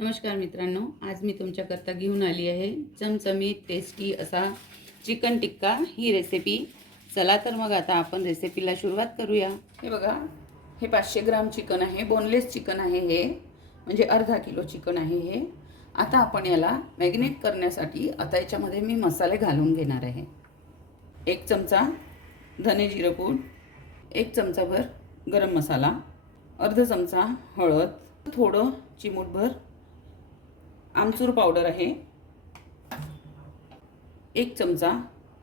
नमस्कार मित्रांनो, आज मी तुमच्याकरता घेऊन आली आहे चमचमीत टेस्टी असा चिकन टिक्का ही रेसिपी। चला तर मग आता आपण रेसिपीला सुरुवात करूया। हे बघा, हे 500 ग्राम चिकन आहे, बोनलेस चिकन आहे हे, म्हणजे अर्धा किलो चिकन आहे हे। आता आपण याला मॅरिनेट करण्यासाठी आता याच्यामध्ये मी मसाले घालून घेणार आहे। 1 चमचा धने जिरे पूड, 1 चमचाभर गरम मसाला, अर्धा चमचा हळद, थोडं चिमूटभर आमचूर पावडर आहे, 1 चमचा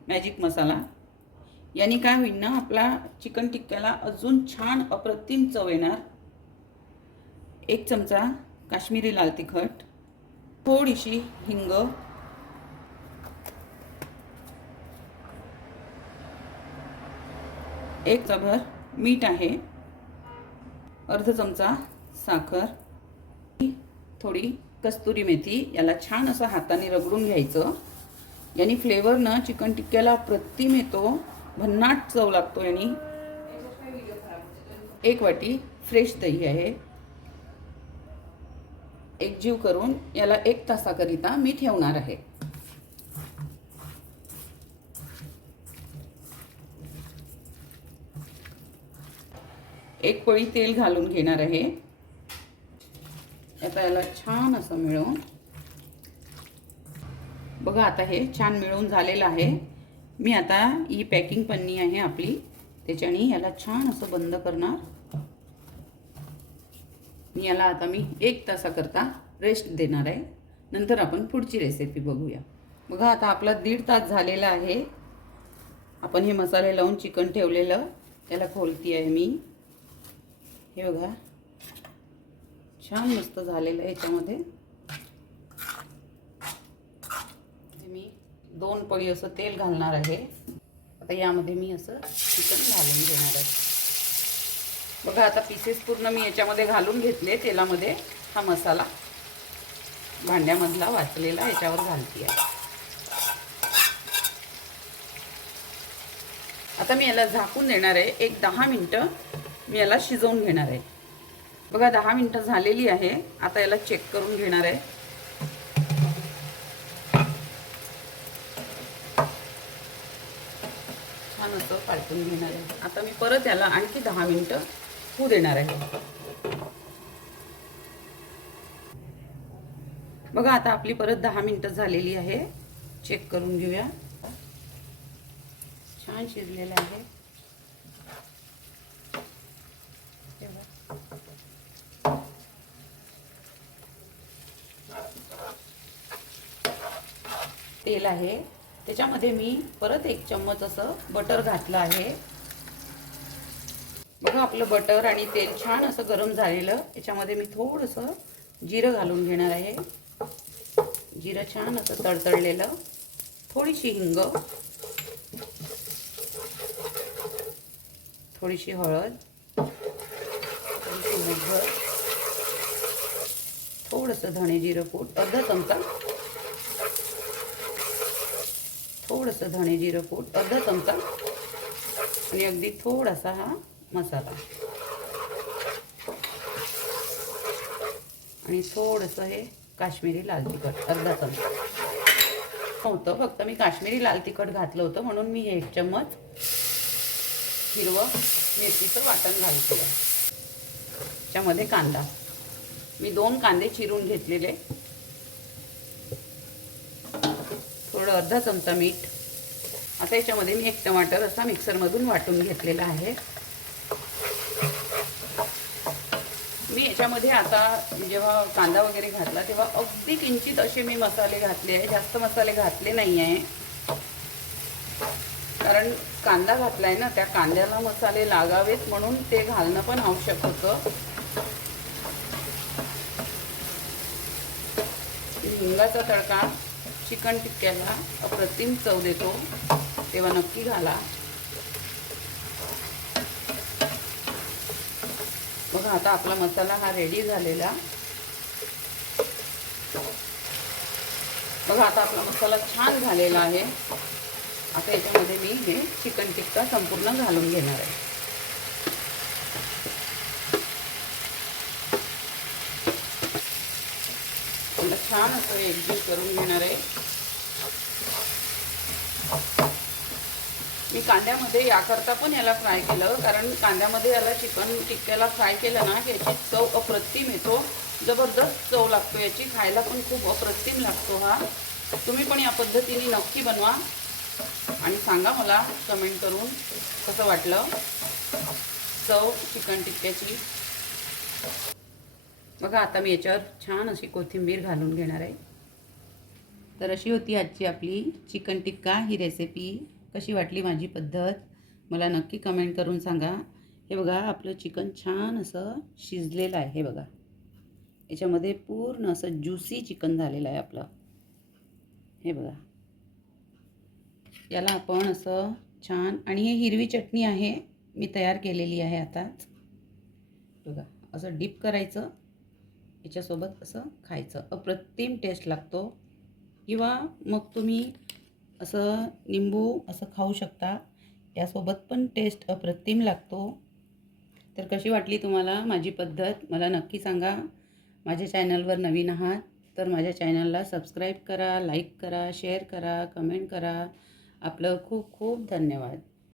मॅजिक मसाला। याने काय होईल ना, आपला चिकन टिक्क्याला अजून छान अप्रतिम चव येणार। 1 चमचा काश्मीरी लाल तिखट, थोडीशी हिंग, 1 चमचाभर मीठ आहे, अर्धा चमचा साखर, थोडी कस्तुरी मेथी। याला छान असं हाताने रगडून घ्यायचं। यानी फ्लेवर ना चिकन टिक्क्याला अप्रतिम येतो, भन्नाट चव लागतो यानी। 1 वाटी फ्रेश दही आहे। एकजीव करून याला 1 तासाकरिता मी ठेवणार आहे। एक पळी तेल घालून घेणार आहे। आता याला छान असं मिळवून बघा, आता हे छान मिळून झालेलं आहे। मी आता ही पॅकिंग पन्नी आहे आपली, त्याच्याने याला छान असं बंद करणार। याला आता मी 1 तासाकरता रेस्ट देणार आहे, नंतर आपण पुढची रेसिपी बघूया। बघा, आता आपला 1.5 तास झालेला आहे। आपण हे मसाले लावून चिकन ठेवलेलं त्याला खोलती आहे मी। हे बघा, छान मस्त झालेलं आहे। याच्यामध्ये मी 2 पळी असं तेल घालणार आहे। आता यामध्ये मी असं चिकन घालून घेणार आहे। बघा, आता पीसेस पूर्ण मी याच्यामध्ये घालून घेतले तेलामध्ये। हा मसाला भांड्यामधला वाचलेला याच्यावर घालते आहे। आता मी याला झाकून देणार आहे। एक 10 मिनिटं मी याला शिजवून घेणार आहे। बघा, 10 मिनिटं झालेली आहे। आता याला चेक करून घेणार आहे। छान असं पालटून घेणार आहे। आता मी परत याला आणखी 10 मिनिटं होऊ देणार आहे। बघा, आता आपली परत 10 मिनिटं झालेली आहे। चेक करून घेऊया। छान शिजलेलं आहे। तेल आहे, त्याच्यामध्ये मी परत 1 चम्मच असं बटर घातलं आहे। बघा, आपलं बटर आणि तेल छान असं गरम झालेलं। याच्यामध्ये मी थोडंसं जिरं घालून घेणार आहे। जिरं छान असं तडतडलेलं, थोडीशी हिंग, थोडीशी हळद, थोडीशी मूठभर, थोडंसं धणे जिरं पूड, अर्धा चमचा, थोडंसं धणे जिरं पूड, अर्धा चमचा, आणि अगदी थोडासा हा मसाला, आणि थोडंसं हे काश्मीरी लाल तिखट, अर्धा चमचा होतं। फक्त मी काश्मीरी लाल तिखट घातलं होतं म्हणून मी 1 चम्मच हिरवं मिरचीचं वाटण घालते। त्याच्यामध्ये कांदा, मी 2 कांदे चिरून घेतलेले, थोडं अर्धा चमचा मीठ। आता याच्यामध्ये मी 1 टमाटर असा मिक्सरमधून वाटून घेतलेला आहे। मी याच्यामध्ये आता जेव्हा कांदा वगैरे घातला तेव्हा अगदी किंचित असे मी मसाले घातले आहे, जास्त मसाले घातले नाही आहे। कारण कांदा घातलाय ना, त्या कांद्याला मसाले लागावेत म्हणून ते घालणं पण आवश्यक होतं। हिंगाचा तडका चिकन टिक्क्याला अप्रतिम चव देतो, तेव्हा नक्की घाला। बघा, आता आपला मसाला हा रेडी झालेला। बघा, आता आपला मसाला छान झालेला आहे। आता याच्यामध्ये मी हे चिकन टिक्का संपूर्ण घालून घेणार आहे। याला छान असं एकजीव करून घेणार आहे. मी कांद्यामध्ये याकरता पण याला फ्राय केलं, कारण कांद्यामध्ये याला चिकन टिक्क्याला फ्राय केलं ना की याची चव अप्रतिम येतो. जबरदस्त चव लागतो याची, खायला पण खूप अप्रतिम लागतो हा. तुम्ही पण या पद्धतीने नक्की बनवा आणि सांगा मला कमेंट करून कसं वाटलं चव चिकन टिक्क्याची. बघा आता मी याच्यावर छान अशी कोथिंबीर घालून घेणार आहे. तर अशी होती आजची आपली चिकन टिक्का ही रेसिपी. कशी वाटली माझी पद्धत मला नक्की कमेंट करून सांगा. हे बघा आपलं चिकन छान असं शिजलेलं आहे. हे बघा याच्यामध्ये पूर्ण असं ज्युसी चिकन झालेलं आहे आपलं. हे बघा याला आपण असं छान, आणि ही हिरवी चटणी आहे मी तयार केलेली आहे आताच. बघा असं डिप करायचं, याच्यासोबत असं खायचं, अप्रतिम टेस्ट लागतो. किंवा मग तुम्ही असं निंबू असं खाऊ शकता, यासोबत पण टेस्ट अप्रतिम लागतो. तर कशी वाटली तुम्हाला माझी पद्धत मला नक्की सांगा. माझ्या चॅनलवर नवीन आहात तर माझ्या चॅनलला सबस्क्राईब करा, लाईक करा, शेअर करा, कमेंट करा. आपलं खूप खूप धन्यवाद.